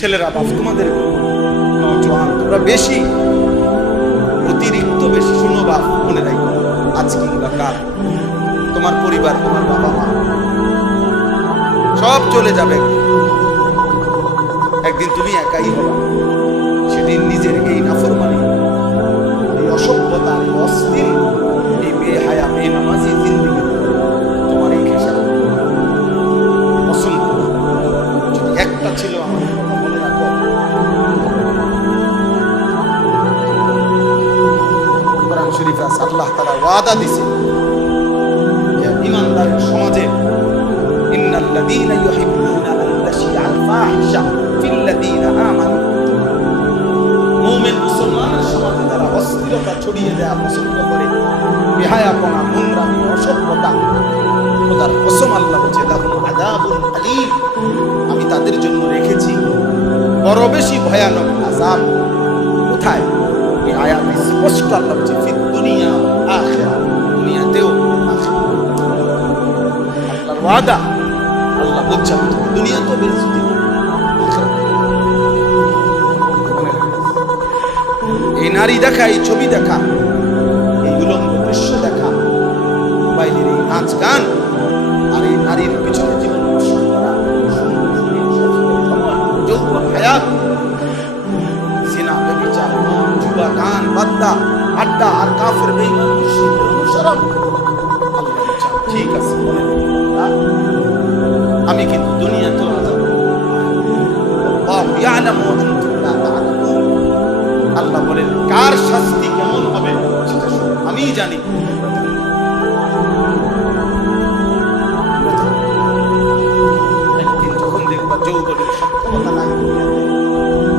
ছেলেরা বাপ তোমাদের নওজোয়ান তোমরা বেশি অতিরিক্ত বেশি শুনো বাপ, মনে রাখো আজ কিংবা কাল তোমার পরিবার, তোমার বাবা মা সব চলে যাবে। একদিন তুমি একাই হবা। সেদিন নিজের এই নাফরমানি, এই অসভ্যতা, এই অশ্লীল, এই বেহায়া বেনামাজি জিন্দেগি তোমার এই খেসারত অসংখ্য। যদি একটা ছিল আমার কথা মনে রাখো, কোরআন শরীফে আছে আল্লাহ তাআলা ওয়াদা দিয়েছে ঈমানদারের সমাজে ইন্নাল্লাযীনা ইউহিব্বুনা আন তাশিআল ফাহিশা ফিল্লাযীনা আমানু। মুমিন মুসলমানের সমাজে যারা অশ্লীলতা ছড়িয়ে দেয়া পছন্দ করে, বেহায়াপনা, নোংরামি, অসভ্যতা, খোদার কসম আল্লাহ বলছে লাহুম আযাবুন আলীম, আমি তাদের জন্য রেখেছি বড় বেশি ভয়ানক আযাব। কোথায়? এই আয়াতে স্পষ্ট আল্লাহ বলছে ফিদ দুনিয়া আখিরা, দুনিয়াতেও আখিরা। আল্লাহর ওয়াদা, আল্লাহ বলছে দুনিয়াতেও বেইজ্জতি, এই নারী দেখা, এই ছবি দেখা, এই উলঙ্গ দৃশ্য দেখা, মোবাইলের এই নাচ গান, আর এই নারীর পিছনে জীবন নষ্ট করা, যৌবন হায়াত, জিনা, ব্যভিচার, জুয়া, গান, বাদ্দা, আড্ডা আর কাফের বেঈমান মুশরিকদের অনুসরণ। আল্লাহ বলেন ঠিক আছে, বলেন আমি কিন্তু দুনিয়াতেও আযাব দেব। আল্লাহু ইয়ালামু ওয়া আনতুম লা তা'লামুন। আল্লাহ বলেন কার শাস্তি কেমন হবে সেটা আমি জানি। একদিন যখন দেখবা যৌবনের সক্ষমতা নাই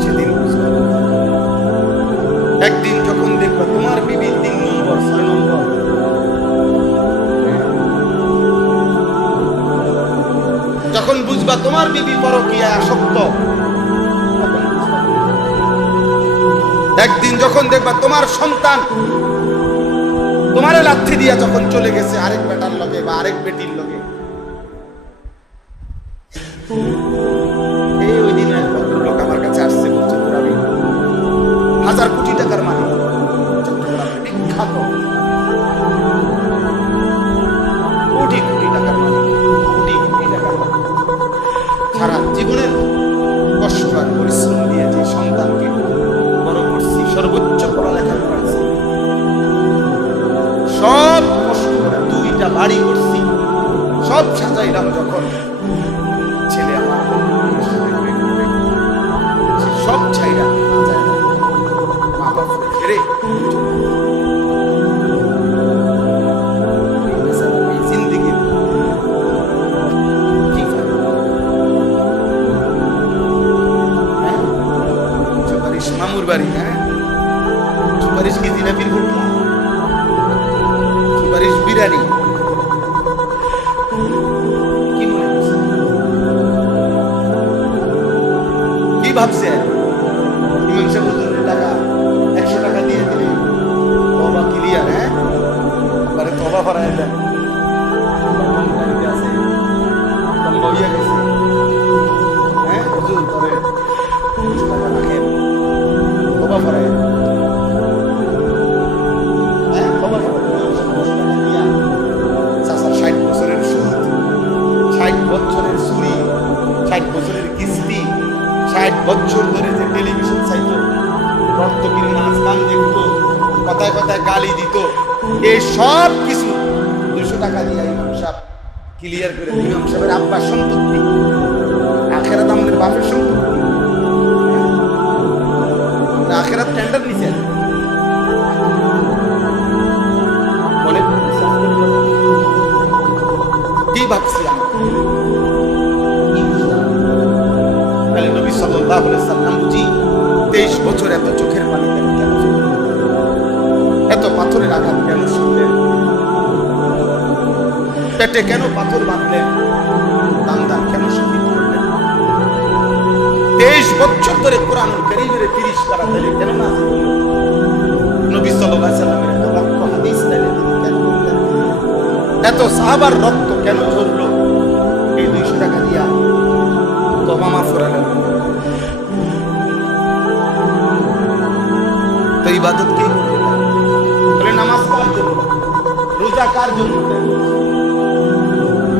সেদিন বুঝবা। একদিন যখন দেখবা তোমার বিবি 3 নম্বর 6 নম্বর, যখন বুঝবা তোমার বিবি পরকীয়ায় আসক্ত, একদিন যখন দেখবা তোমার সন্তান তোমার লাথি দিয়া যখন চলে গেছে আরেক বেটার লগে বা আরেক বেটির লগে, এই ওই দিন এক ভদ্রলোক আমার কাছে আসছে, বলছে আমি 1000 কোটি টাকার মালিক, বিখ্যাত কোটি কোটি টাকার মালিক, কোটি কোটি টাকার মালিক, সারা জীবনের কষ্ট আর পরিশ্রম দিয়ে যে সন্তানকে বড় করছি, সর্বোচ্চ পড়ালেখা করেছি, সব কষ্ট করে 2টা বাড়ি করছি, সব সাজাইলাম, যখন ছেলে আমার সব ছাইরা মা বাবা ফিরে জিন্দেগি কি সুপারিশ মামুর বাড়ি, হ্যাঁ সুপারিশ কি জিলাপির ঘটনা, সুপারিশ বিরিয়ানি, কি মনে করছে, কি ভাবছে? ইমাম সাহেব হুজুরের টাকা 100 টাকা দিয়ে দিলে তওবা ক্লিয়ার, হ্যাঁ আরে তওবা ফরায় দেন, আছে তওবা হইয়া গেছে, হ্যাঁ হুজুর তবে 100 টাকা রাখেন, তওবা ফরায় দেন, হ্যাঁ তওবা ফরায় দেন, 100 টাকা দিয়া চাচার 60 বছরের সুদ, 60 বছরের চুরি, 60 বছরের কিস্তি, 60 বছর ধরে যে টেলিভিশন চাইতো, রক্তগিরি নাচ গান দেখতো, কথায় কথায় গালি দিত, এই সব কিছু 200 টাকা দিয়ে ইমাম সাহেব ক্লিয়ার করে। ইমাম সাহেবের আব্বার সম্পত্তি, আখেরাত আমাদের বাপের সম্পত্তি, আমরা আখেরাত টেন্ডার নিছেন বলে কি ভাবছি আমরা? নবী সাল্লাল্লাহু আলাইহি সাল্লাম বুঝি 23 বছর এত চোখের পানি কেন ফেললেন, এত পাথরের আঘাত কেন শুনলেন, পেটে কেন পাথর বাঁধলেন, দান কেন শহীদ করলেন, 23 বছর ধরে কোরআনুল কারীমের 30 পারা তেলে কেন নাযিল হলো, নবী সাল্লাল্লাহু আলাইহি সাল্লামের এত লক্ষ হাদিস তেলে কেন বললেন, এত সাহাবার রক্ত কেন ঝরলো এই 200 টাকা দিয়া তওবা মাফ করালেন। ইবাদত কে করবে? বলে নামাজ কার জন্য, রোজা কার জন্য,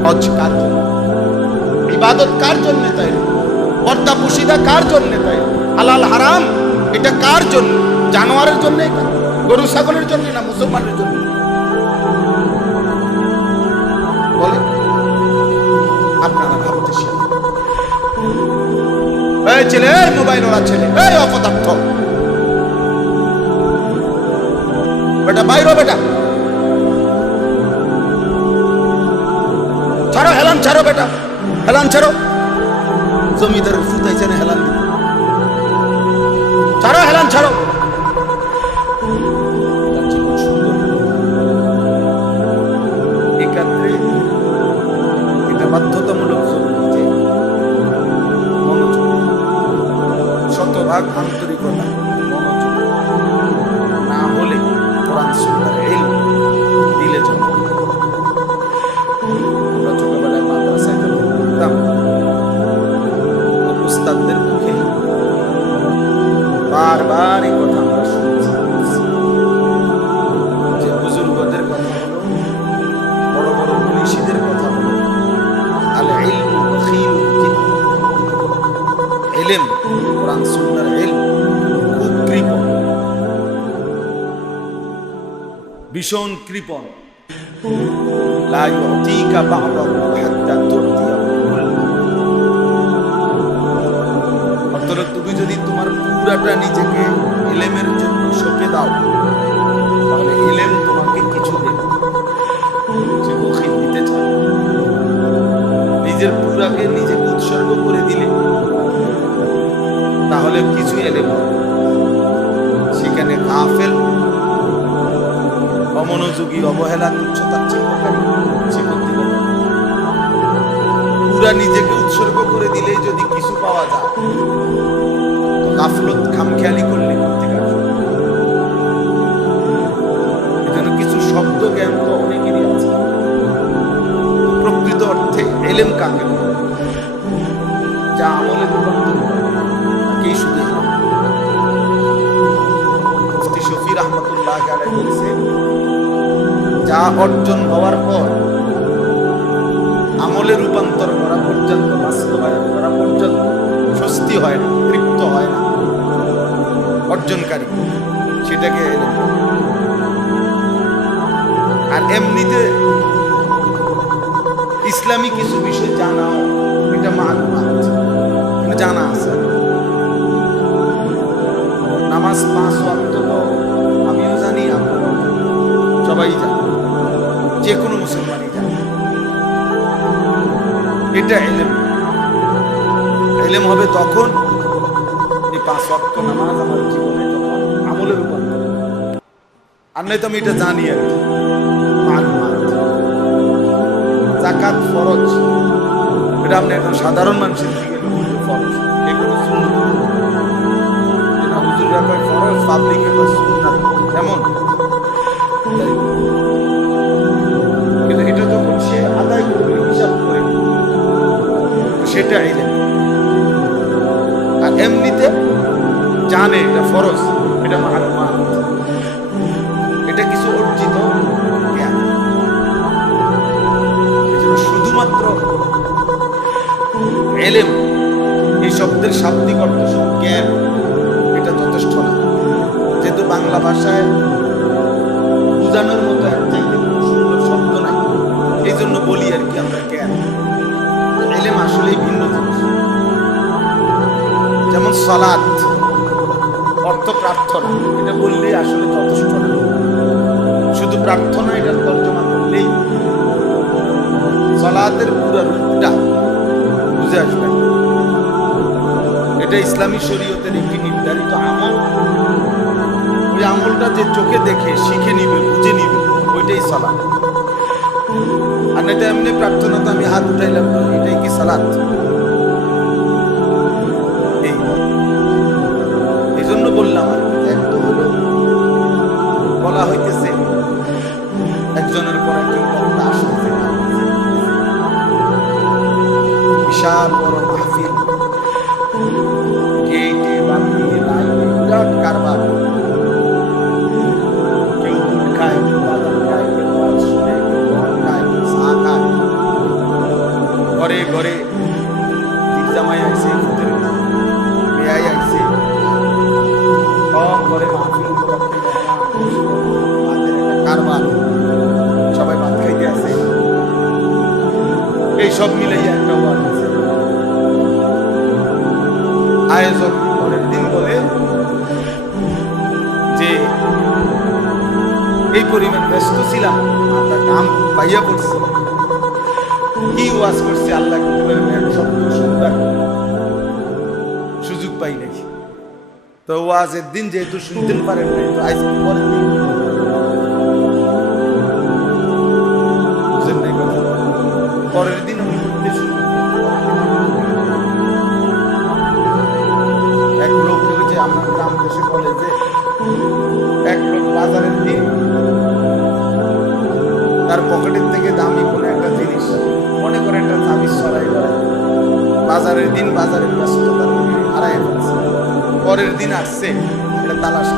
হজ কার জন্য, ইবাদত কার জন্য, তাই পর্দা পুশিদা কার জন্য, তাই হালাল হারাম এটা কার জন্য? জানোয়ারের জন্য, গরু ছাগলের জন্য, না মুসলমানের জন্য? বলে আপনারা ভাবতে শিখুন। এই ছেলে, এই মোবাইল ওরা ছেলে, এই অপদার্থ, বেটা বাইরো, বেটা ছাড়ো, হেলান ছাড়ো, বেটা হেলান ছাড়ো। জমিদারের ফুটাইছে না হেলান দিতে, ছাড়ো হেলান ছাড়ো। এক্ষেত্রে এটা বাধ্যতামূলক যে মনোযোগ, শতভাগ আন্তরিকতা, মনোযোগ না হলে কোরআন সুন্নাহর ইলম দিলে চলে। আমরা ছোটবেলায় মাদ্রাসায় যখন পড়তাম, উস্তাদদের মুখে বারবার এই কথা আমরা শুনছি যে বুজুর্গদের কথা হলো, বড় বড় মনীষীদের কথা হলো, আল ইলমু বখীলুল জিদ্দ, ইলম কোরআন সুন্নাহর ইলম খুব কৃপণ, ভীষণ কৃপণ। লা ইউতিকা বা'দাহু হাত্তা তু'তিয়াহু কুল্লাহু। অর্থাৎ তুমি যদি তোমার পুরাটা নিজেকে ইলমের জন্য সঁপে দাও, তাহলে ইলম তোমাকে কিছু দেবে। সে বখিল দিতে চায়, নিজের পুরাকে নিজেকে উৎসর্গ করে দিলে তাহলে কিছু ইলম হবে। সেখানে গাফেল, অমনোযোগী, অবহেলা, তুচ্ছতাচ্ছিল্যকারী সে করতে পারে। পুরা নিজেকে উৎসর্গ করে দিলেই যদি কিছু পাওয়া যায়, তো গাফলত খামখেয়ালি করলে করতে পারে। এজন্য কিছু শব্দ জ্ঞান তো অনেকেরই আছে, প্রকৃত অর্থে ইলম কাকে বলে, যা আমলে রূপান্তর করে তাকেই শুধু ইলম। মুফতি শফি রাহমাতুল্লাহ আলাইহি বলেছেন, যা অর্জন হওয়ার পর আমলে রূপান্তর করা পর্যন্ত, বাস্তবায়ন করা পর্যন্ত স্বস্তি হয় না, তৃপ্ত হয় না অর্জনকারী, সেটাকে ইলম। আর এমনিতে ইসলামী কিছু বিষয় জানাও, এটা মালুমাত, জানা আছে। নামাজ 5 ওয়াক্ত আমিও জানি, আপনারাও সবাই জানে, যে কোনো মুসলমানই জানে। এটা ইলম। ইলম হবে তখন এই 5 ওয়াক্ত নামাজ আমার জীবনে যখন আমলের রূপান্তর। আর নয়তো আমি এটা জানি আর কি, মালুমাত। যাকাত ফরজ, এটা আপনি একদম সাধারণ মানুষের দিকে ফরজ, এগুলো সুন্নাত। যেটা হুজুররা কয় ফরজ, পাবলিকে কয় সুন্নাত, এমন। কিন্তু এটা যখন সে আদায় করবে, হিসাব করে, সেটা ইলম। আর এমনিতে জানে এটা ফরজ, এটা মালুমাত, এটা কিছু অর্জিত জ্ঞান। শুধুমাত্র ইলম, এই শব্দের শাব্দিক অর্থ জ্ঞান, এটা যথেষ্ট না। যেহেতু বাংলা ভাষায় বোঝানোর মতো একচাইতে কোনো সুন্দর শব্দ নাই, এই জন্য বলি আর কি আমরা জ্ঞান। ইলম আসলেই ভিন্ন জিনিস। যেমন সালাত অর্থ প্রার্থনা, এটা বললেই আসলে যথেষ্ট না। শুধু প্রার্থনা এটার তর্জমা করলেই সালাতের পুরো রূপটা বুঝে আসবে। এটা ইসলামী শরীয়তের একটি নির্ধারিত আমল। ওই আমলটা যে চোখে দেখে শিখে নিবে, বুঝে নিবে, ওইটাই সালাত। আর এটা এমনি প্রার্থনা, তো আমি হাত উঠাইলাম, এটাই কি সালাত? এই জন্য বললাম আর একটু হলো বলা হইতেছে একজনের পর একজন বক্তা আসতেছে, বিশাল বড় মাহফিল, গেটে বানিয়ে লাইটে বিরাট কারবার। সব মিলাইয়া একটা ওয়াজ আছে। আয়োজক পরের দিন বলে যে এই পরিমাণ ব্যস্ত ছিলাম, আপনার নাম পাইয়া পড়ছে, কি ওয়াজ করছে আল্লাহ শুনবার সুযোগ পাই নাকি। তো ওয়াজের দিন যেহেতু শুনতে পারেন নাই, তো আজ পরের দিন বুঝেন নাই কথা, পরের দিন আমি শুনতে শুরু। এক লোক যে আমার গ্রাম দেশে বলে যে এক লোক বাজারের দিন তার পকেটের থেকে দামি কোনো একটা জিনিস, মনে করে একটা তাবিজ সরাই করে, বাজারের দিন বাজারের ব্যস্ততার হারাই ফেলছে। পরের দিন আসছে এটা তালাশ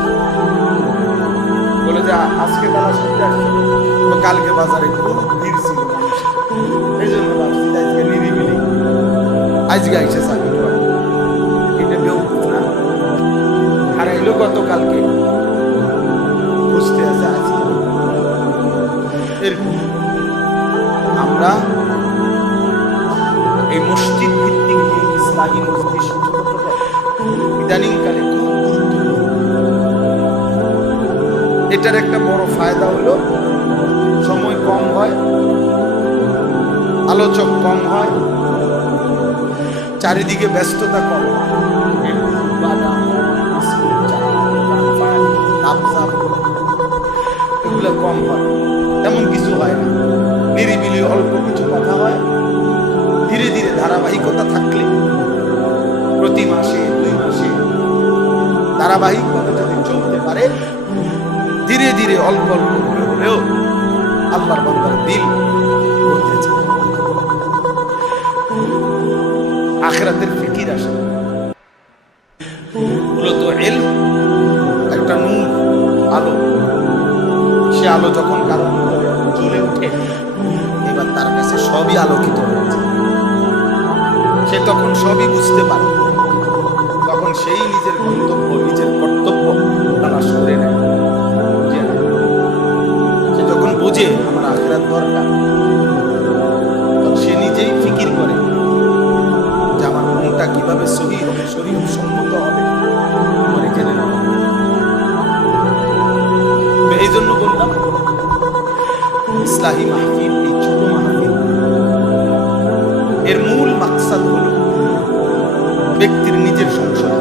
বলে যে আজকে তালাশ করতে আসছে, তো কালকে বাজারে খুব ভিড় ছিল মানুষ, এই জন্য ভাবছি আজকে নিরিবিলি আজকে আইসে চাকরি করে। এটা বেউকুফ না, হারাইলো গতকালকে, বুঝতে আছে আজকে। এরকম আমরা এই মসজিদ ভিত্তিক ইসলামী মসজিদ ইদানিংকালে খুব গুরুত্বপূর্ণ। এটার একটা বড় ফায়দা হলো সময় কম হয়, আলোচক কম হয়, চারিদিকে ব্যস্ততা কম হয়, এগুলো কম হয়, তেমন কিছু হয় না, নিরিবিলি অল্প কিছু কথা হয়। ধীরে ধীরে ধারাবাহিকতা থাকলে প্রতি মাসে 2 মাসে ধারাবাহিকভাবে যদি চলতে পারে, ধীরে ধীরে অল্প অল্প করে হলেও আল্লাহর বান্দার দিল বদলে যায়, আখিরাতের ফিকির আসে। মূলত ইলম একটা নূর, আলো, সে আলো যখন কারো জ্বলে ওঠে, এবার তার কাছে সবই আলোকিত হয়েছে, সে তখন সবই বুঝতে পারে, তখন সেই নিজের গন্তব্য নিজের কর্তব্য তালাশ করে নেয়। সে যখন বুঝে আমার আখিরাত দরকার, তখন সে নিজেই ফিকির করে যে আমার মনটা কিভাবে সহি হবে, শরীয়ত সম্মত হবে, আমার এখানে না। তো এই জন্য বললাম ইসলাহী মাহফিল, এই ছোট মাহফিল, এর মূল মাকসাদ হল ব্যক্তির নিজের সংসার।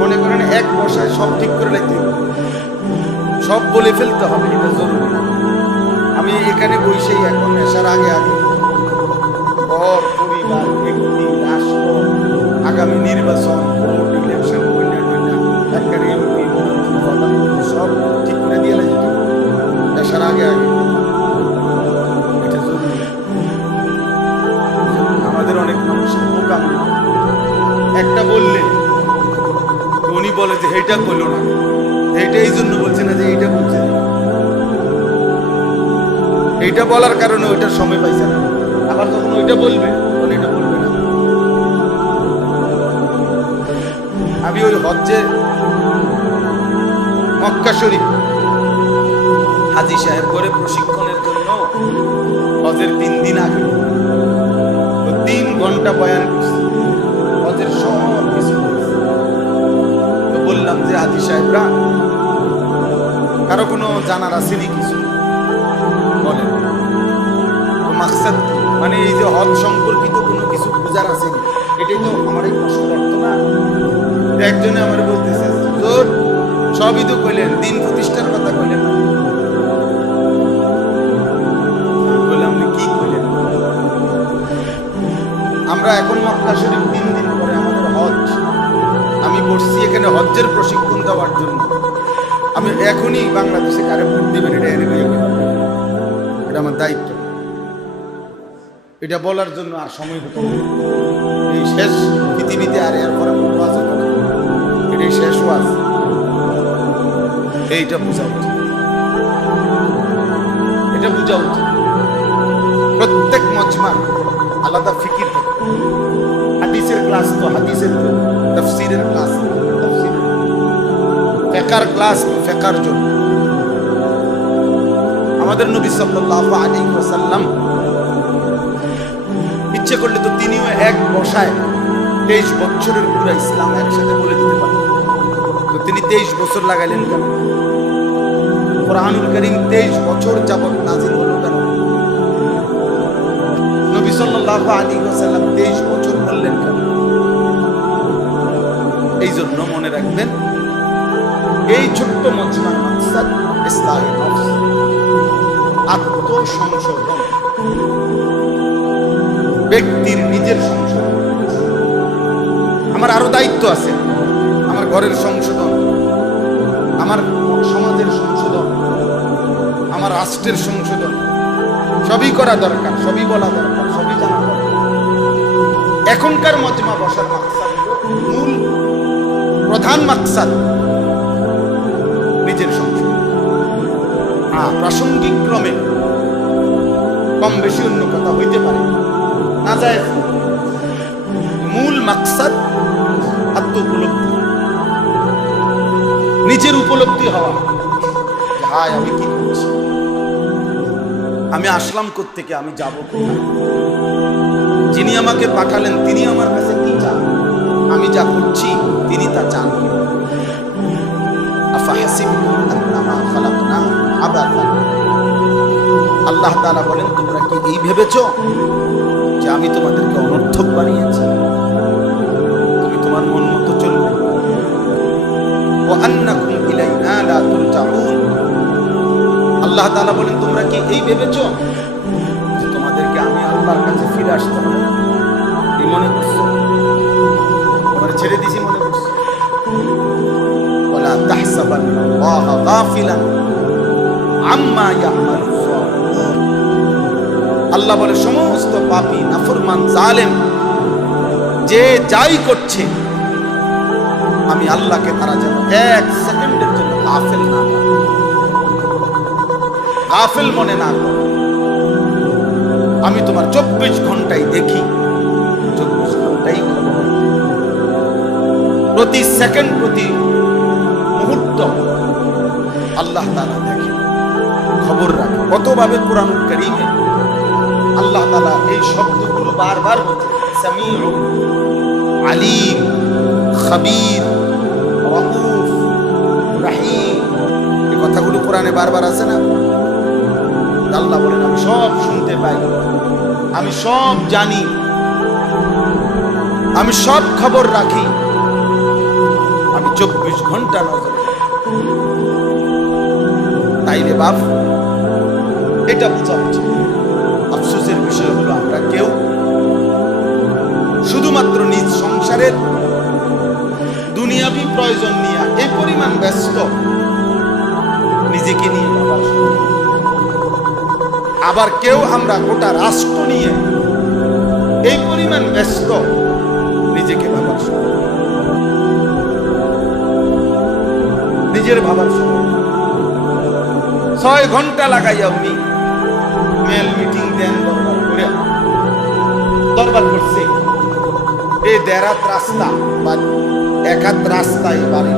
মনে করেন এক বসায় সব ঠিক করে লাইতে হবে, সব বলে ফেলতে হবে, এটা জরুরি না। আমি এখানে বসেই এখন এসার আগে আগে ঘর, পরিবার, ব্যক্তি, রাষ্ট্র, আগামী নির্বাচন, ভোট, ইলেকশন, সব ঠিক করে দিয়ে যেতে এসার আগে আগে, এটা জরুরি। আমাদের অনেক মানুষের মোকাম একটা বললে উনি বলে যে এইটা করলো না, এইটা এই জন্য বলছে না যে এইটা বলছে না, এইটা বলার কারণে ওইটার সময় পাইছে না, আবার যখন ওইটা বলবে তখন এটা বলবে না। আমি ওই হজ্জে মক্কা শরীফ হাজী সাহেব করে প্রশিক্ষণের জন্য হজের 3 দিন আগে 3 ঘন্টা বয়ান করছি, হজের সব কিছু। তো বললাম যে হাজী সাহেবরা কারো কোনো জানার আসেনি কিছু বলেন, তো মাকসাদ কি, মানে এই যে হজ সম্পর্কিত কোনো কিছু বুঝার আসেনি, এটাই তো আমার এই প্রশ্নের অর্থ না। একজনে আমার বলতেছে তোর সবই তো কইলেন, দিন প্রতিষ্ঠার কথা কইলেন না। বললাম কি কইলেন, আমরা এখন মক্কা শরীফ 3 দিন পরে আমাদের হজ, আমি বসছি এখানে হজ্জের প্রশিক্ষণ দেওয়ার জন্য। আমি এখনই বাংলাদেশে কারে ভোট দিবেন এটা আমার দায়িত্ব, এটা বলার জন্য আর সময় হতো না। এই শেষ পৃথিবীতে আর এর পরে ওয়াজ হতো না, এটাই শেষ ওয়াজ, এইটা বোঝা উচিত, এটা বোঝা উচিত। প্রত্যেক মজমার আলাদা ফিকির থাকে, হাদিসের ক্লাস তো হাদিসের, তাফসীরের ক্লাস তাফসীরের, ফিকহের ক্লাস ফিকহের জন্য। আমাদের নবী সাল্লাল্লাহু আলাইহি ওয়াসাল্লাম ইচ্ছে করলে তো তিনিও এক বসায় 23 বছরের পুরো ইসলাম একসাথে বলে দিতে পারেন। তো তিনি 23 বছর লাগাইলেন কেন? কুরআনুল কারীম 23 বছর যাবত নাযিল হলো কেন? নবী সাল্লাল্লাহু আলাইহি ওয়াসাল্লাম 23 বছর বললেন কেন? এই জন্য মনে রাখবেন, এই ছোট্ট মজমার মাকসাদ ইসলাহে নফস, আত্মসংশোধন, ব্যক্তির নিজের সংশোধন। আমার আরো দায়িত্ব আছে, আমার ঘরের সংশোধন, আমার সমাজের সংশোধন, আমার রাষ্ট্রের সংশোধন, সবই করা দরকার, সবই বলা দরকার, সবই জানা দরকার। এখনকার মজমা বসার মাকসাদ হলো, মূল প্রধান মাকসাদ নিজের সংশোধন। প্রাসঙ্গিক ক্রমে কম বেশি অন্য কথা হইতে পারে, না যায়। মূল মাকসাদ আত্ম উপলব্ধি, নিজের উপলব্ধি হওয়া। হায় আমি কি করছি, আমি আসলাম কোত্থেকে, আমি যাব কোথায়, যিনি আমাকে পাঠালেন তিনি আমার কাছে কি চান, আমি যা করছি তিনি তা চান। আল্লাহ তাআলা বলেন, তোমরা কি এই ভেবেছো যে আমি তোমাদেরকে অনর্থক বানিয়েছি, তুমি তোমার মন মতো চলবে? ওয়া আন্নাকুম ইলাইনা লা তুরজাউন। আল্লাহ তাআলা বলেন, তোমরা কি এই ভেবেছো যে তোমাদেরকে আমি আল্লাহর কাছে ফিরে আসতে হবে? কি মনে করছো তোমার ছেড়ে দিছি মনে করছো? ওয়ালা তাহসাবান্নাল্লাহা গাফিলান আম্মা ইয়ামালুন। আল্লাহ বলে, সমস্ত পাপী, নাফরমান, জালেম যে যাই করছে, আমি আল্লাহকে তারা যেন 1 সেকেন্ডের জন্য গাফেল না, গাফেল মনে না করে। আমি তোমার 24 ঘন্টাই দেখি, 24 ঘন্টাই খবর, প্রতি সেকেন্ড, প্রতি মুহূর্ত আল্লাহ তাআলা দেখে, খবর রাখে। কতভাবে কুরআনুল কারীমে আল্লাহ তাআলা এই শব্দগুলো বারবার বলছেন, সামিউ, আলিম, খাবীর, রাউফ, রাহিম। এই কথাগুলো কোরআনে বারবার আছে না? আল্লাহ বলেন, আমি সব শুনতে পাই, আমি সব জানি, আমি সব খবর রাখি, আমি 24 ঘন্টা নজর। তাই রে বাপ, এটা বোঝা উচিত। আফসোসের বিষয় হলো, আমরা কেউ শুধুমাত্র নিজ সংসারের দুনিয়াবি প্রয়োজন নিয়ে এই পরিমাণ ব্যস্ত, নিজেকে নিয়ে ভাবার সময়। আবার কেউ আমরা গোটা রাষ্ট্র নিয়ে এই পরিমাণ ব্যস্ত, নিজেকে ভাবার সময়, নিজের ভাবার সময়। 6 ঘন্টা লাগাইয়া উনি মেল মিটিং দেন, দরবার করছে। এই 1.5 হাত রাস্তা বা 1 হাত রাস্তায় বাড়ি,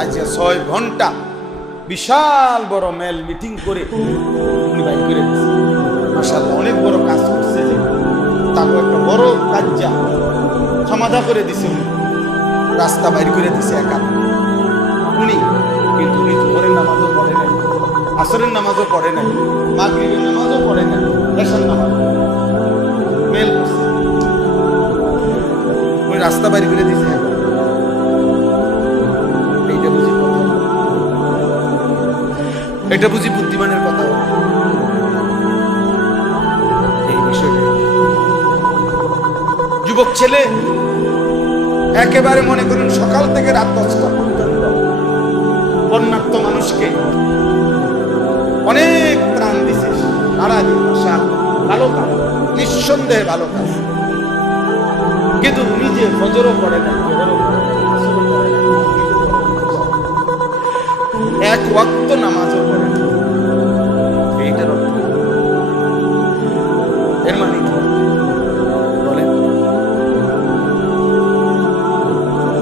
আজ 6 ঘন্টা বিশাল বড় মেল মিটিং করে উনি বাইর করে দিচ্ছে। মাশাআল্লাহ, অনেক বড় কাজ করছে, যে তাকে একটা বড় কাজ সমাধা করে দিছে, উনি রাস্তা বাইর করে দিছে একা উনি। কিন্তু উনি জোহরের নামাজও পড়ে নাই, আসরের নামাজও পড়ে নাই, মাগরিবের নামাজও পড়ে নাই, এশার নামাজ মেল করছে, উনি রাস্তা বাইর করে দিছে। এইটা বুঝি কথা, এটা বুঝি বুদ্ধিমানের কথা। এই বিষয়টা যুবক ছেলে একেবারে মনে করুন সকাল থেকে রাত 10টা পর্যন্ত বন্যার্থ মানুষকে অনেক ত্রাণ দিছে, সারাদিন ভালো কাজ, নিঃসন্দেহে ভালো কাজ। কিন্তু নিজে ফজরও পড়ে না, জোহরও পড়ে না, আসরও পড়ে না, এক ওয়াক্ত নামাজও পড়ে না। এইটার অর্থ, এর মানে কি বলেন?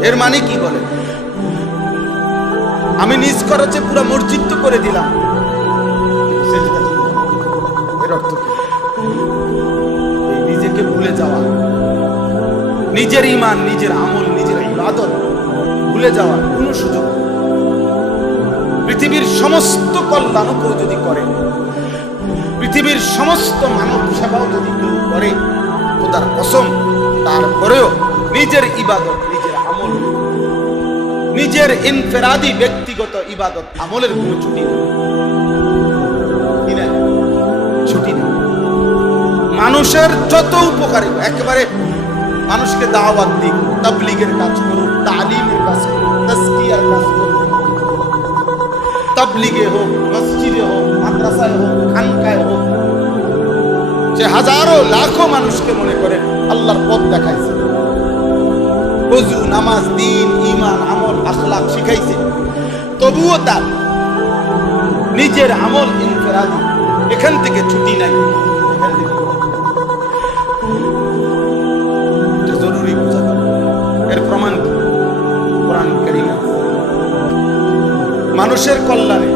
এর মানে কি বলেন? আমি নিজ খরচে পুরো মসজিদ তো করে দিলাম, এর অর্থ কি? নিজেকে নিজের ঈমান, নিজের আমল, নিজের ইবাদত ভুলে যাওয়ার কোনো সুযোগ নেই। পৃথিবীর সমস্ত কল্যাণও কেউ যদি করে, পৃথিবীর সমস্ত মানব সেবাও যদি কেউ করে, খোদার কসম তারপরেও নিজের ইবাদত, নিজের আমল, নিজের ইনফেরাদি ব্যক্তিগত ইবাদত আমলের কোনো ছুটি নেই, ছুটি নেই। মানুষের যত উপকারী, একেবারে মানুষকে দাওয়াত দিক, তাবলীগের কাজ করুন, তালিমের কাজ করুন, তাজকিয়ার কাজ করুন, তাবলীগে হোক, মসজিদে হোক, মাদ্রাসায় হোক, খানকায় হোক, যে হাজারো লাখো মানুষকে মনে করে আল্লাহর পথ দেখাইছে, ওযু, নামাজ, দ্বীন, ঈমান, আমল, আখলাক শিখাইছে, তবুও তার নিজের আমল ইনফিরাদি, এখান থেকে ছুটি নাই। এটা জরুরি বোঝা দরকার। এর প্রমাণ কি? কোরআন কারীমে মানুষের কল্যাণে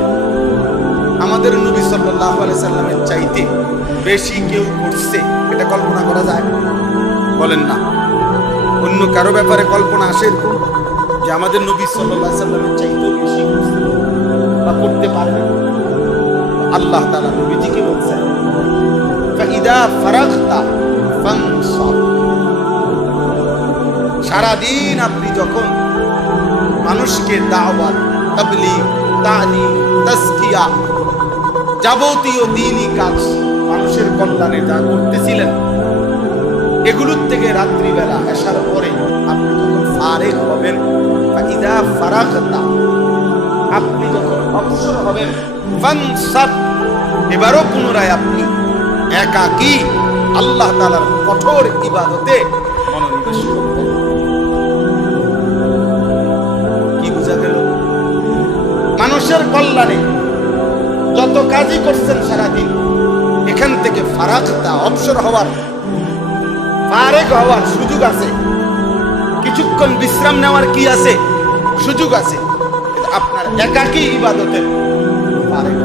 আমাদের নবী সাল্লাল্লাহু আলাইহি সাল্লামের চাইতে বেশি কেউ করছে, এটা কল্পনা করা যায়? বলেন না। অন্য কারো ব্যাপারে কল্পনা আসে এরকম যে আমাদের নবী সাল্লাল্লাহু আলাইহি সাল্লামের চাইতেও বেশি করছে বা করতে পারবে? আল্লাহ তাআলা নবীজিকে বলছেন, ফাইদা ফারাগতা ফানসাব, সারাদিন আপনি যখন মানুষকে দাওয়াত, তাবলীগ, তালিম, তাজকিয়া, যাবতীয় দ্বীনি কাজ মানুষের কল্যাণে যা করতেছিলেন, এগুলোর থেকে রাত্রিবেলা এশার পরে আপনি যখন ফারিগ হবেন, ফাইদা ফারাগতা, আপনি যখন অবসর হবেন, ফানসাব, এবারও পুনরায় আপনি একাকী আল্লাহ তাআলার কঠোর ইবাদতে মনোনিবেশ করবেন। কি বোঝা গেল? মানুষের কল্যাণে যত কাজই করছেন সারাদিন, এখান থেকে ফারাগতা, অবসর হওয়ার, ফারিগ হওয়ার সুযোগ আছে, কিছুক্ষণ বিশ্রাম নেওয়ার কি আছে? সুযোগ আছে। আপনার একাকী ইবাদতের ফারিগ,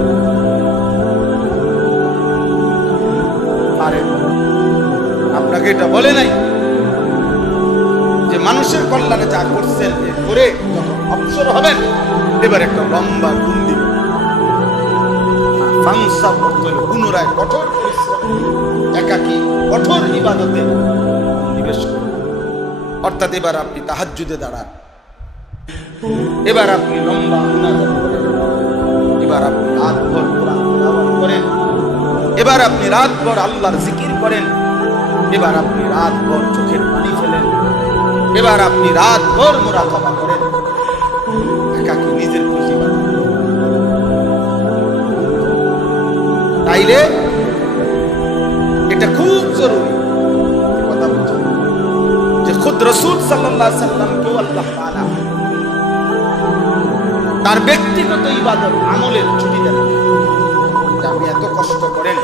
আপনাকে এটা বলে নাই যে মানুষের কল্যাণে যা করছেন করে যখন অবসর হবেন এবার একটা লম্বা ঘুম দিবেন। ফানসাব অর্থ হলো পুনরায় কঠোর পরিশ্রম, একাকী কঠোর ইবাদতে নিবেশ করুন। অর্থাৎ এবার আপনি তাহাজ্জুদে দাঁড়ান, এবার আপনি লম্বা মুনাজাত করেন, এবার আপনি রাতভর কোরআন তেলাওয়াত করেন, এবার আপনি রাতভর আল্লাহর জিকির করেন, এবার আপনি রাতভর চোখের পানি ফেলেন, এবার আপনি রাতভর মুরাকাবা করেন, একাকী নিজের খুশি বানান। তাইলে এটা খুব জরুরি কথা বলছেন যে খুদ রাসূল সাল্লাল্লাহু আলাইহি সাল্লামকেও আল্লাহ তাআলা তার ব্যক্তিগত ইবাদত আমলের ছুটি দেন। আপনি এত কষ্ট করেন,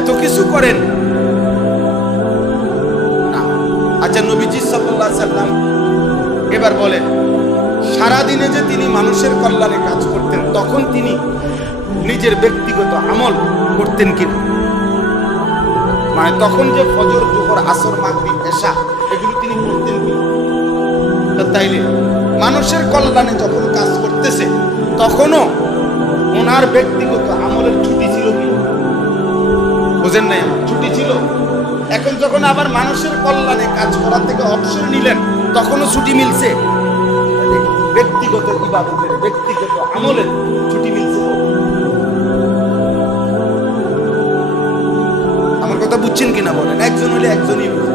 এত কিছু করেন না। আচ্ছা, নবীজি সাল্লাল্লাহু আলাইহি সাল্লাম এবার বলেন, সারাদিনে যে তিনি মানুষের কল্যাণে কাজ করতেন, তখন তিনি নিজের ব্যক্তিগত আমল করতেন কিনা? মানে তখন যে ফজর, জোহর, আসর, মাগরিব, এশা এগুলো তিনি করতেন কিনা? তাইলে মানুষের কল্যাণে যখন কাজ করতেছে তখনও ওনার ব্যক্তিগত আমলের ছুটি ছিল কি? বুঝেন নাই? আমার ছুটি ছিল। এখন যখন আবার মানুষের কল্যাণে কাজ করার থেকে অবসর নিলেন, তখনও ছুটি মিলছে। ব্যক্তিগত ইবাদতের, ব্যক্তিগত আমলের ছুটি মিলছে। আমার কথা বুঝছেন কিনা বলেন? একজন হলে একজনই বুঝে।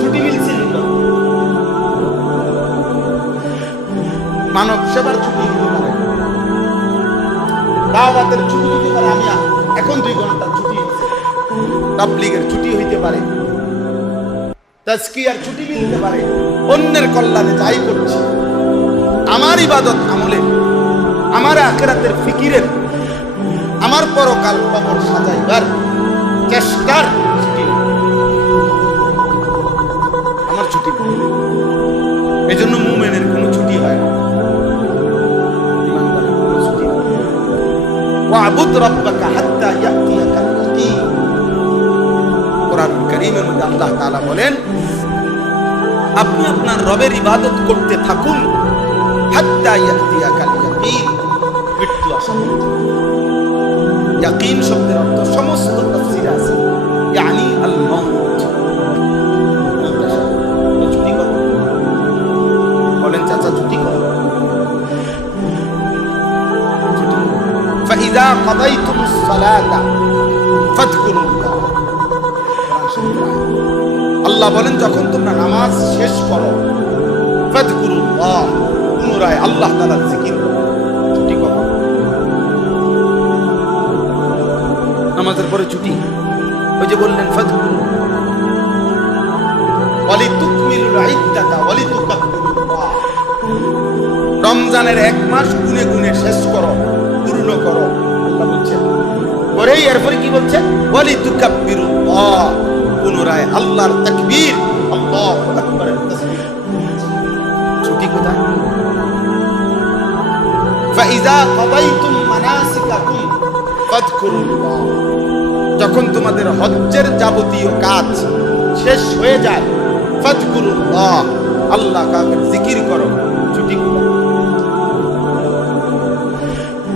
ছুটি মিলছে, মানব সেবার ছুটি হতে পারে, দাওয়াতের ছুটি হতে পারে। আমি এখন 2 ঘন্টার ছুটি হয়েছে, তাবলীগের ছুটি হইতে পারে, তাজকিয়ার ছুটি মিলতে পারে। অন্যের কল্যাণে যাই করছি, আমার ইবাদত আমলে, আমার আখিরাতের ফিকিরের, আমার পরকাল কবর সাজাইবার চেষ্টার ছুটি, আমার ছুটি। এই জন্য মুমিনের কোনো ছুটি হয় না, ইমানদারের কোনো ছুটি হয় না। ওয়াবুদ রাব্বাকা হাত্তা ইয়াতিয়াকাল ইয়াকিন। কোরআন কারীমের মধ্যে আল্লাহ তাআলা বলেন, আপনি আপনার রবের ইবাদত করতে থাকুন হাত্তা ইয়াতিয়াকাল ইয়াকিন, মৃত্যু আসা পর্যন্ত। ইয়াকিন শব্দের অর্থ সমস্ত তাফসীরে আছে, ইয়ানি আল মাউত। ছুটি করো, বলেন চাচা ছুটি করো। فإذا قضيتم الصلاة فاذكروا الله। আল্লাহ বলেন যখন তোমরা নামাজ শেষ করো, ফাযকুরুল্লাহ, পুনরায় আল্লাহ তাআলার জিকির করো। ছুটি করো, নামাজের পরে ছুটি। ওই যে বললেন ফাযকুরুল্লাহ ওয়ালিতুকমিলুল ইদ্দাতা ওয়ালিতুকাব্বিরুল্লাহ, রমজানের 1 মাস গুনে গুনে শেষ করো, পূর্ণ করো। আল্লাহ বলছেন পরেই এরপরে কি বলছেন, ওয়ালিতুকাব্বিরুল্লাহ, পুনরায় আল্লাহর তাকবীর, আল্লাহু আকবারের তাসবিহ। ছুটি কোথায়? ফাইযা কাদাইতুম মানাসিকাকুম ফাযকুরুল্লাহ, যখন তোমাদের হজ্জের যাবতীয় কাজ শেষ হয়ে যায়, ফাযকুরুল্লাহ, আল্লাহ পাকের জিকির করো। ছুটি কোথায়?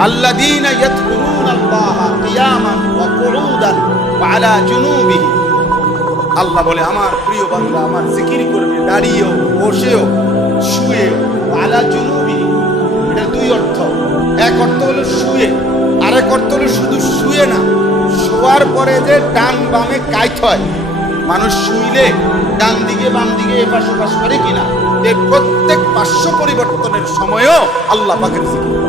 আল্লাযীনা ইয়াযকুরুনাল্লাহা কিয়ামান ওয়া কুউদান ওয়া আলা জুনুবিহিম, আল্লাহ বলে আমার প্রিয় বান্দা আমার জিকির করবে দাঁড়িয়েও, বসেও, শুয়েও। আলা জুনুবিহিম, এটার 2 অর্থ। এক অর্থ হলো শুয়ে, আরেক অর্থ হলো শুধু শুয়ে না, শোয়ার পরে যে ডান বামে কাইত হয়, মানুষ শুইলে ডান দিকে বাম দিকে এপাশ ওপাশ করে কিনা, এই প্রত্যেক পার্শ্ব পরিবর্তনের সময়ও আল্লাহ পাকের জিকির করে।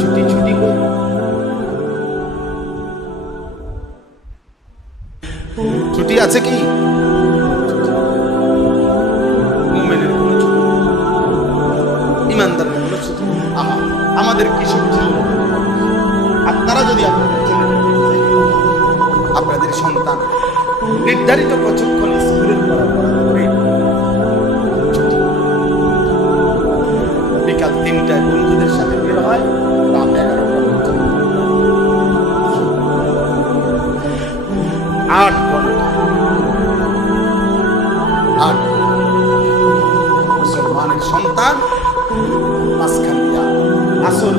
ছুটি ছুটি কই? ছুটি আছে কি? মুমিনের কোনো ছুটি, ইমানদারের কোনো ছুটি। আমাদের কিছু আপনারা যদি আপনাদের ছেলে আপনাদের সন্তান নির্ধারিত প্রশিক্ষণ স্কুলের করার পরে বিকাল 3টায় বন্ধুদের সাথে বের হয়, রাত 11টা পর্যন্ত 8 ঘন্টা। মুসলমানের সন্তান মাঝখান দিয়া আসর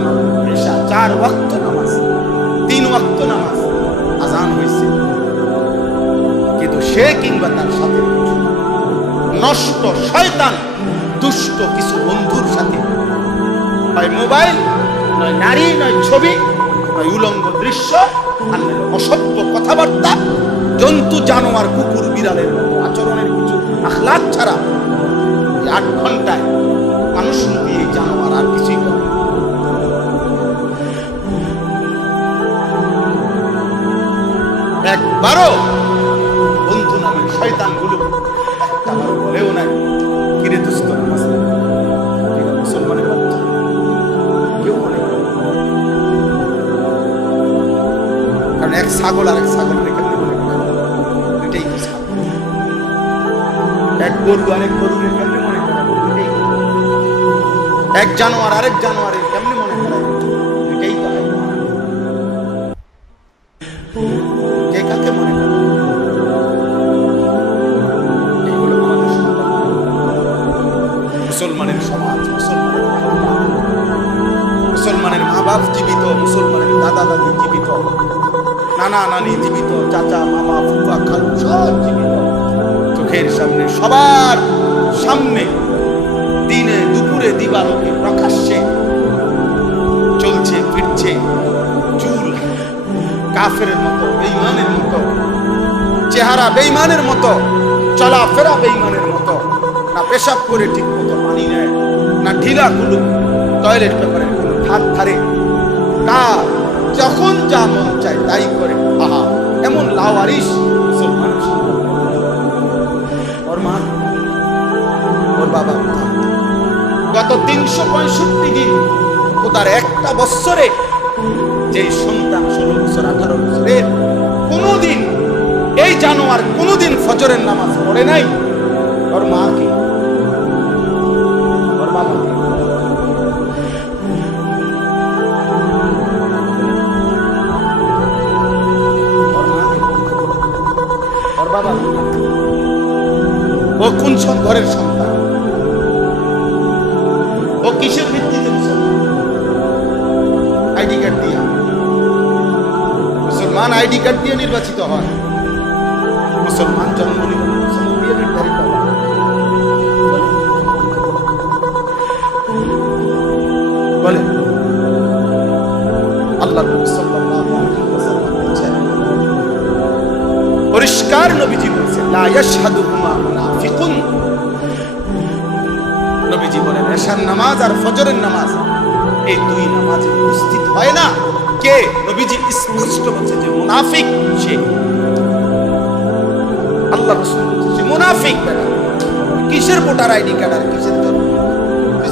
ঈশা 4 ওয়াক্ত নামাজ, 3 ওয়াক্ত নামাজ, আজান হয়েছে, কিন্তু সে কিংবা তার সাথে নষ্ট শয়তান দুষ্ট কিছু বন্ধুর সাথে হয় মোবাইল, নয় নারী, নয় ছবি, নয় উলঙ্গ দৃশ্য, আর অসভ্য কথাবার্তা, জন্তু জানোয়ার কুকুর বিড়ালের আচরণের কিছু আখলাক ছাড়া 8 ঘন্টায় মানুষ দিয়ে জানোয়ার আর কিছুই করে। একবারও বন্ধু নামের শয়তানগুলো একটাবার বলেও নাই কিরে দুষ্ট নামাজ মুসলমানের বাচ্চা, কেউ মনে করে। কারণ এক ছাগল আর এক ছাগলের কেমনে মনে করে, এটাই তো ছাগল। এক গরু আরেক গরুর কেমনে মনে করে, এটাই। এক জানোয়ার আরেক জানোয়ারের কেমনে মনে করে, এটাই তো। কে কাকে মনে করে? এইগুলো আমাদের মুসলমানের সমাজ, মুসলমানের মা বাপ জীবিত, মুসলমানের দাদা দাদি জীবিত, নানা নানি জীবিত, চাচা মামা ফুফা খালু সব জীবিত, চোখের সামনে, সবার সামনে, দিনে দুপুরে দিবালোকে প্রকাশ্যে চলছে ফিরছে, চুল কাফেরের মতো, বেঈমানের মতো, চেহারা বেঈমানের মতো, চলাফেরা বেঈমানের মতো, না পেশাব করে ঠিক মতো পানি নেয়, না ঢিলা গুলো টয়লেট পেপারের কোনো ধার ধারে, তার যখন যা মন চায় তাই করে। আহা, এমন লাওয়ারিস মুসলমান। ওর মা, ওর বাবা গত 365 দিন তার একটা বৎসরে যে সন্তান 16 বছর 18 বছরের কোনদিন এই জানোয়ার কোনদিন ফজরের নামাজ পড়ে নাই, ওর মা কি, ওর বাবা কি? ওর মা কি, ওর বাবা কি? ও কোন ঘরের সন্তান, ও কিসের ভিত্তিতে মুসলমান? আইডি কার্ড দিয়ে। মুসলমান আইডি কার্ড দিয়ে নির্বাচিত হয়, মুসলমান জন্ম নিবন্ধন দিয়ে নির্ধারিত হয়। বলে আল্লাহ নবী সাল্লাল্লাহু আলাইহি ওয়াসাল্লাম বলেছেন, পরিষ্কার নবীজি বলেছেন, লা ইয়াশহাদুহুমা মুনাফিকুন। নবীজি বলেন এশার নামাজ আর ফজরের নামাজ, এই দুই নামাজে উপস্থিত হয় না কে? নবীজি স্পষ্ট বলেছেন যে মুনাফিক সে। আল্লাহ রাসূল বলেছেন মুনাফিক বেটা, কিসের ভোটার আইডি কার্ড আর কিসের জন্য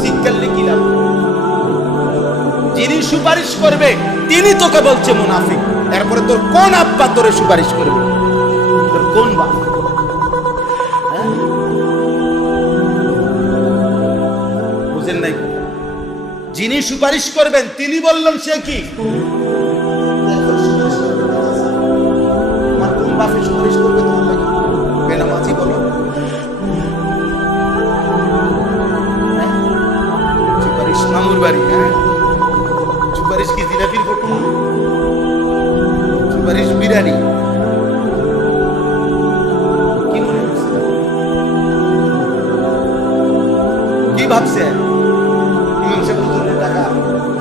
জিজ্ঞাসা কি লাভ? যিনি সুপারিশ করবে তিনি তোকে বলছে মুনাফিক, এরপরে তোর কোন আব্বা তোরে সুপারিশ করবে? তোর কোন বাপ? বুঝেন নাই? যিনি সুপারিশ করবেন তিনি বললেন সে কি? আমার কোন বাপে সুপারিশ করবে তোমার লাগে? বেনামাজি বলো, সুপারিশ মামুর বাড়ি, হ্যাঁ সুপারিশ কি জিলাপির ফটো? সুপারিশ বিরিয়ানি? কি মনে করছে? কি ভাবছে? ইমাম সাহেব হুজুরের টাকা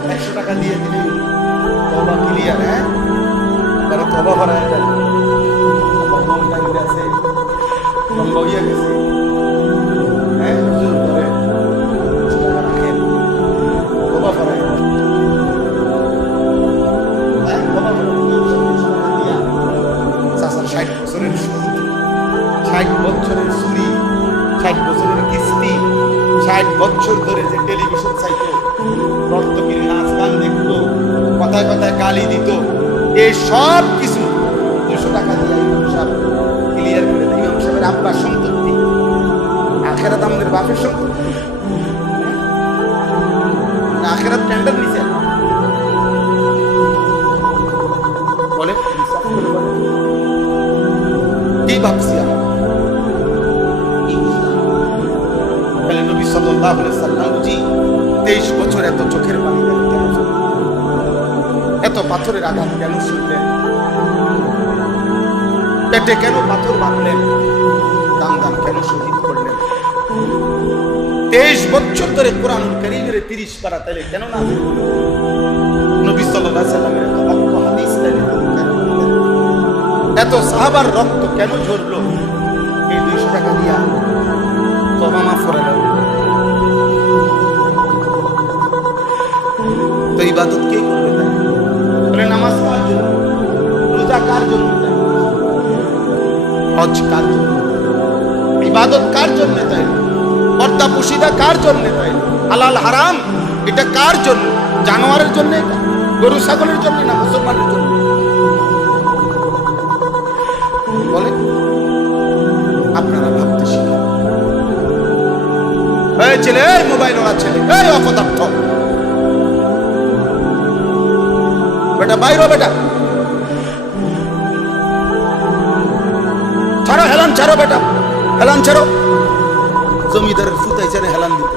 100 টাকা দিয়ে দিলে তওবা ক্লিয়ার, হ্যাঁ তারা তওবা করায় দেয়। আবার কোন টাইমে আছে লম্বা হইয়া গেছে, হ্যাঁ হুজুর করে টাকা রাখেন তওবা করায় দেয়। চাচার 60 বছরের সুদ, 60 বছরের চুরি, 60 বছরের কিস্তি, 60 বছর ধরে যে টেলিভিশন চাইতো, রক্তকিরি নাচ গান দেখতো, কথায় কথায় গালি দিত, এই সব কিছু 200 টাকা দিয়ে ইমাম সাহেব ক্লিয়ার করে দেয়। ইমাম সাহেবের আব্বার সম্পত্তি, আখেরাত আমাদের বাপের সম্পত্তি, আখেরাত টেন্ডার নিছে বলে। কি ভাবছি আমরা? তাহলে নবী সাল্লাল্লাহু আলাইহি সাল্লাম জি 23 বছর এত চোখের পানি কেন, এত পাথরের আঘাত কেন শুনলেন? পেটে কেন পাথর বাঁধলেন? দান দান কেন শহীদ করলেন? 23 বছর ধরে কোরআনুল কারীমের 30 পারা তাইলে কেন না? নবী সাল্লাল্লাহু আলাইহি সাল্লামের রক্ত হাদিস তাইলে এত সাহাবার রক্ত কেন ঝরলো? এই 200 টাকা দিয়া তওবা মাফ করে দাও। তো ইবাদত কে করবে? তাই বলে নামাজ কার জন্য, রোজা কার জন্য, হজ কার জন্য, ইবাদত কার জন্য? তাই পর্দা পুশিদা কার জন্য? তাই হালাল হারাম এটা কার জন্য? জানোয়ারের জন্য, গরু ছাগলের জন্য না মুসলমানের জন্য? বলে আপনারা ভাবতে শিখেন। এই ছেলে, এই মোবাইল ওরা ছেলে, এই অপদার্থ বেটা বাইরো, বেটা ছাড়ো, হেলান ছাড়ো, বেটা হেলান ছাড়ো। জমিদারের ফুতাই ছেড়ে হেলান দিতে,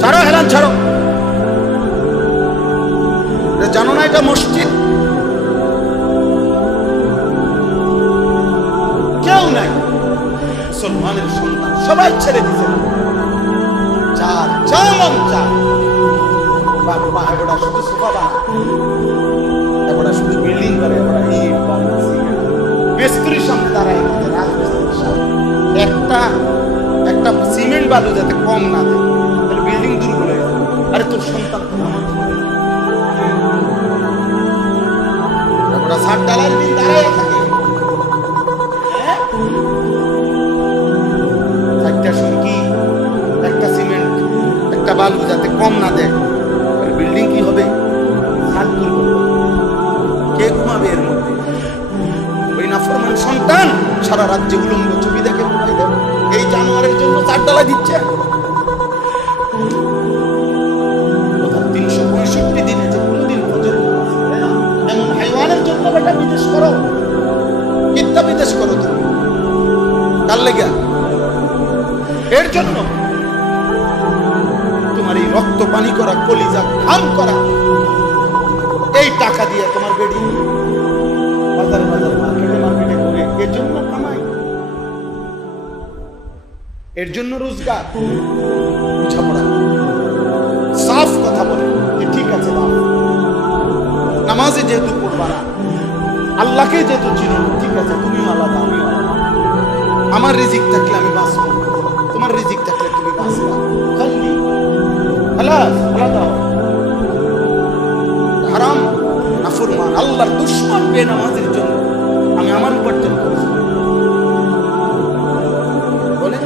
ছাড়ো হেলান ছাড়ো। জানো না এটা মসজিদ? কেউ নাই, মুসলমানের সন্তান সবাই ছেড়ে দিছে। চার যা মন চায় বাবা, এবার শুধু সোফা বানা, এবার শুধু বিল্ডিং করে, এবার ইট বালু সিমেন্ট মিস্ত্রির সামনে দাঁড়ায়, রাজমিস্ত্রির সামনে একটা সিমেন্ট বালু যাতে কম না দেয়, তাহলে বিল্ডিং দুর্বল হয়ে যাবে। আরে তোর সন্তান তো নামাজ পড়ে, এবার ছাদ ডালার দিন দাঁড়ায় থাকে, একটা সুরকি, একটা সিমেন্ট, একটা বালু যাতে কম না দেয়, বিল্ডিং কি হবে? ছাদ দুর্বল। কে ঘুমাবে এর মধ্যে? ওই নাফরমান সন্তান সারা রাজ্যে উলঙ্গ ছবি দেখে মোবাইলে, এই জানোয়ারের জন্য চার ডালা দিচ্ছে। 365 দিনে যে কোনোদিন ফজরের নামাজ পড়ে না, এমন হাইওয়ানের জন্য বেটা বিদেশ করো, কিত্তা বিদেশ করো তুমি। কার লেগে? এর জন্য তোমার এই রক্ত পানি করা, কলিজা ঘাম করা এই টাকা দিয়ে তোমার বেডি বাজারে বাজারে মার্কেটে করে এর জন্য কামাই, এর জন্য রোজগার। বুঝাপড়া সাফ কথা বলে যে ঠিক আছে বাপ, নামাজে যেহেতু পড়বা না, আল্লাহকে যেহেতু চিনো, ঠিক আছে তুমিও আলাদা আমিও আলাদা। আমার রিজিক থাকলে আমি বাঁচবো, তোমার রিজিক থাকলে তুমি বাঁচবা। খালি খালাস আলাদা। হারাম নাফরমান আল্লাহর দুশমন বেনামাজের জন্য আমি আমার উপার্জন করেছি বলে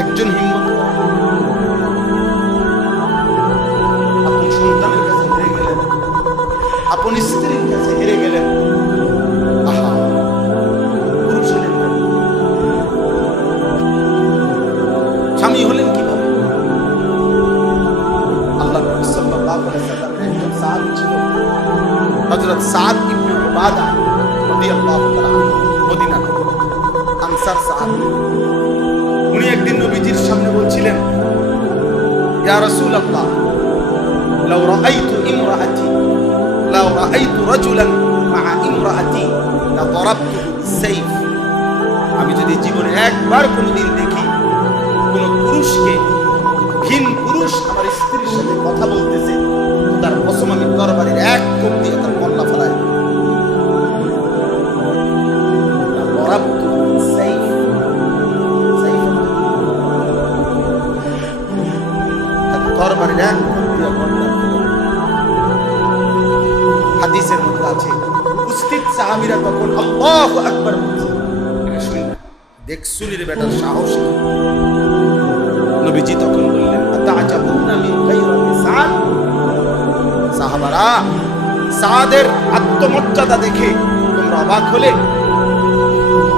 একজন হিম্মত আপন সন্তানের কাছে হেরে গেলেন, আপন স্ত্রীর কাছে হেরে গেলেন। আহা, পুরুষ হলেন, স্বামী হলেন কিভাবে? আল্লাহ নবী সাল্লাল্লাহু আলাইহি ওয়াসাল্লামের একজন সাহাবী ছিল, হযরত সাদ ইবনে উবাদা রাদিয়াল্লাহু তাআলা মদিনার আনসার সাহাবী। উনি একদিন নবীজির সামনে বলছিলেন, ইয়া রাসূলুল্লাহ, লাউ রাআইতু রাজুলান মা'a ইমরাআতি লা দারাবতুহু বিস-সাইফ। আমি যদি জীবনে একবার কোনোদিন দেখি কোন পুরুষকে, ভিন পুরুষ আমার স্ত্রীর সাথে কথা বলতেছে, তার কসম আমি তরবারির এক কোপ দিয়ে তার কল্লা ফেলাই। তরবারির এক কোপ দিয়ে কল্লা ফেলাই। হাদিসের মধ্যে আছে, উপস্থিত সাহাবীরা তখন আল্লাহু আকবার বলছে। দেখছুনি রে বেটার সাহস। নবীজি তখন বললেন, আতা'জাবুনা মিন গায়রাতি সাদ। সাহাবারা, সাদের আত্মমর্যাদা দেখে তোমরা অবাক হলে?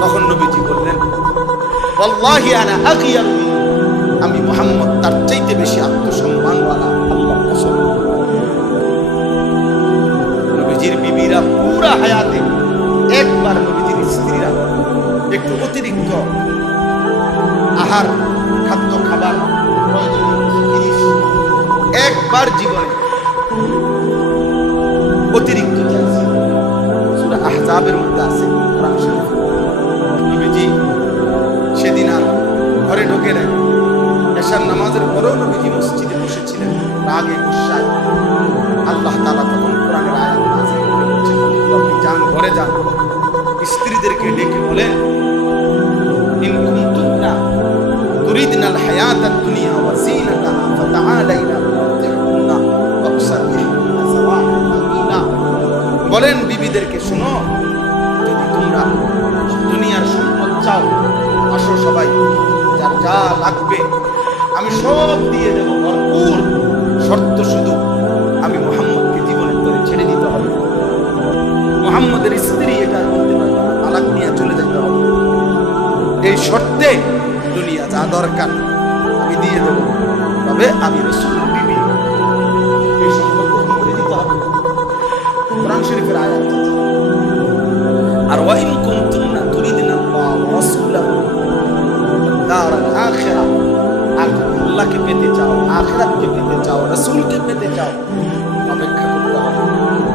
তখন নবীজি বললেন, ওয়াল্লাহি আনা আগিয়ার, আমি মুহাম্মদ তার চাইতে বেশি আত্মসম্মানওয়ালা, আল্লাহর কসম। নবীজির বিবিরা পুরা হায়াতে একবার নবীজির স্ত্রীরা একটু অতিরিক্ত আহার, খাদ্য, খাবার, প্রয়োজনীয় জিনিস একবার জীবনে অতিরিক্ত চাইছে। সূরা আহজাবের মধ্যে আছে, কোরআন শরীফ। নবীজি সেদিন আর ঘরে ঢোকে নাই। এশার নামাজের পরেও নবীজি মসজিদে বসেছিলেন রাগে গুসায়। আল্লাহ তাআলা তখন কোরআনের আয়াত নাযিল করে বলছেন, আপনি যান, ঘরে যান, স্ত্রীদেরকে ডেকে বলেন, ইন কুনতুন্না তুরিদনাল হায়াতাদ দুনিয়া ওয়া যিনাতাহা ফাতাআলাইনা উমাতিউকুন্না ওয়া উসাররিহুন্না সারাহান জামিলা। বলেন বিবিদেরকে, শোনো, যদি তোমরা দুনিয়ার সম্পদ চাও, আসো সবাই, যার যা লাগবে আমি সব দিয়ে দেব ভরপুর। শর্ত শুধু আমি মুহাম্মদকে জীবনের তরে ছেড়ে দিতে হবে। মুহাম্মদের স্ত্রী এটা বলতে পারবে না, তালাক নিয়ে চলে যেতে হবে। এই শর্তে দুনিয়া যা দরকার আমি দিয়ে দেব, তবে আমি রাসূলের বিবি, এই সম্পর্ক করে দিতে হবে। কোরআন শরীফের আয়াত। আর ওয়া ইন কুনতুন্না তুরিদনাল্লাহ ওয়া রাসূলাহু দারাল আখিরাহ, আল্লাহকে পেতে চাও, আখিরাতকে পেতে চাও, রাসূলকে পেতে চাও, অপেক্ষা করতে হবে।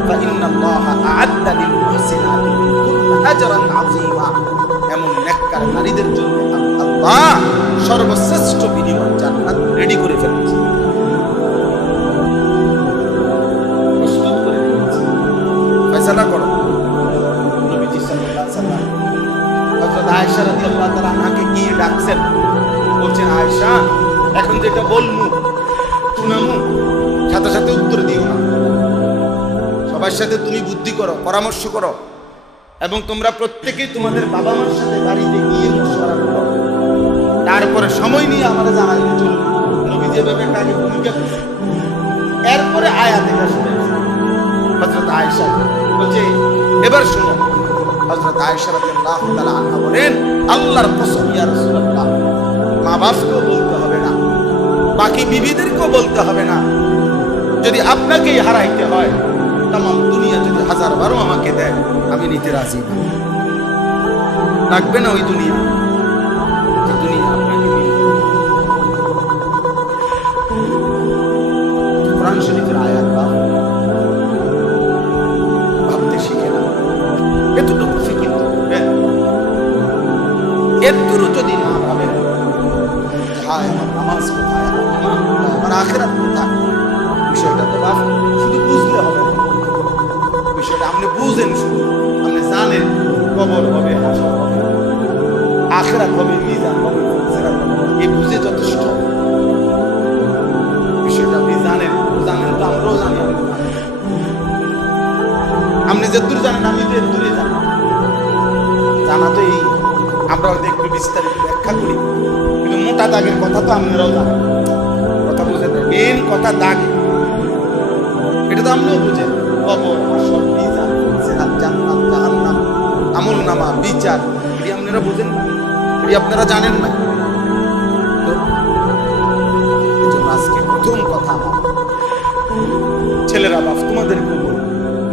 ফাইন্নাল্লাহা আ'আদ্দা লিল মুহসিনাতি মিনকুন্না আজরান আযীমা। এমন নেককার নারীদের জন্য আমি আল্লাহ সর্বশ্রেষ্ঠ বিনিময় জান্নাত রেডি করে ফেলেছি, প্রস্তুত করে রেখেছি। ফয়সালা করো। নবীজি সাল্লাল্লাহু আলাইহি ওয়াসাল্লাম হযরত আয়েশা রাদিয়াল্লাহু তাআলা আনহাকে গিয়ে ডাকছেন, বলছেন, আয়েশা, এখন যেটা বলমু শুনামু, সাথে সাথে উত্তর দিও না। সবার সাথে তুমি বুদ্ধি করো, পরামর্শ করো, এবং তোমরা প্রত্যেকেই তোমাদের বাবা মার সাথে বাড়িতে গিয়ে মশওয়ারা করো, তারপরে সময় নিয়ে আমাদের জানাইলে চলবে। নবী যে ব্যাপারটা আগে ভূমিকা করছে, এরপরে আয়াতে শুনে হযরত আয়েশা বলছে, এবার শুনো। হযরত আয়েশা রাদিয়াল্লাহু তাআলা আনহা বলেন, আল্লাহর কসম ইয়া রাসূলুল্লাহ, মা বাপকেও বলতে হবে না, বাকি বিবিদেরকেও বলতে হবে না। যদি আপনাকেই হারাইতে হয়, তাম দুনিয়া যদি 1000 বারও আমাকে দেয়, আমি নিতে রাজি না। লাগবে না ওই দুনিয়া। একটুরও যদি না ভাবেন হায় আমার নামাজ কোথায়, আমার ইমান কোথায়, আমার আখিরাত কোথায়, বিষয়টা তো বাপ শুধু বুঝলে হবে না। বিষয়টা আপনি বুঝেন, শুধু আপনি জানেন কবর হবে, হাসর হবে, আখিরাত হবে, মিজান হবে, সিরাত হবে, এই বুঝে যথেষ্ট। বিষয়টা আপনি জানেন তো আমরাও জানি, আপনি যেদূর জানেন আমি তো এদূরে জানি। জানা তো এই আমরা হয়তো একটু বিস্তারিত ব্যাখ্যা করি, কিন্তু মোটা দাগের কথা তো আপনারাও জানেন। কথা বুঝেন, মেন কথা দাগ, এটা তো আপনিও বুঝেন। কবর, হাসর, মিজান, সিরাত, জান্নাত, জাহান্নাম, আমলনামা, বিচার, এটি আপনারা বুঝেন না, এটি আপনারা জানেন না। তো এজন্য আজকে প্রথম কথা আমার ছেলেরা বাপ তোমাদের বলবো,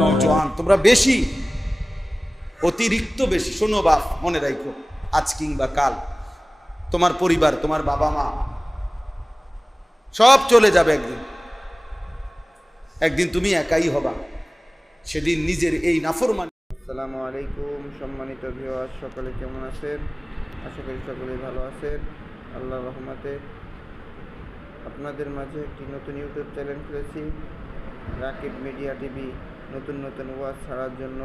নওজোয়ান তোমরা বেশি, অতিরিক্ত বেশি শোনো বাপ, মনে রাখো আজ কিংবা কাল তোমার পরিবার, তোমার বাবা মা সব চলে যাবে একদিন। একদিন তুমি একাই হবা, সেদিন নিজের এই নাফরমানি। আসসালামু আলাইকুম সম্মানিত ভিউয়ার্স, সকলে কেমন আছেন? আশা করি সকলেই ভালো আছেন আল্লাহর রহমতে। আপনাদের মাঝে একটি নতুন ইউটিউব চ্যানেল খুলেছি, রাকিব মিডিয়া টিভি। নতুন নতুন ওয়াজ ছাড়ার জন্য,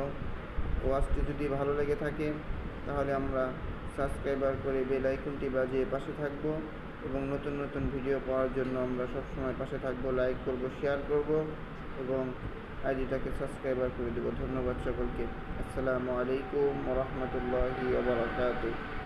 ওয়াজটি যদি ভালো লেগে থাকে তাহলে আমরা সাবস্ক্রাইবার করে বেল আইকনটি বাজিয়ে পাশে থাকব, এবং নতুন নতুন ভিডিও পাওয়ার জন্য আমরা সবসময় পাশে থাকব, লাইক করব, শেয়ার করব এবং আইডিটাকে সাবস্ক্রাইবার করে দেব। ধন্যবাদ সকলকে। আসসালামু আলাইকুম ওয়া রাহমাতুল্লাহি ওয়া বারাকাতুহু।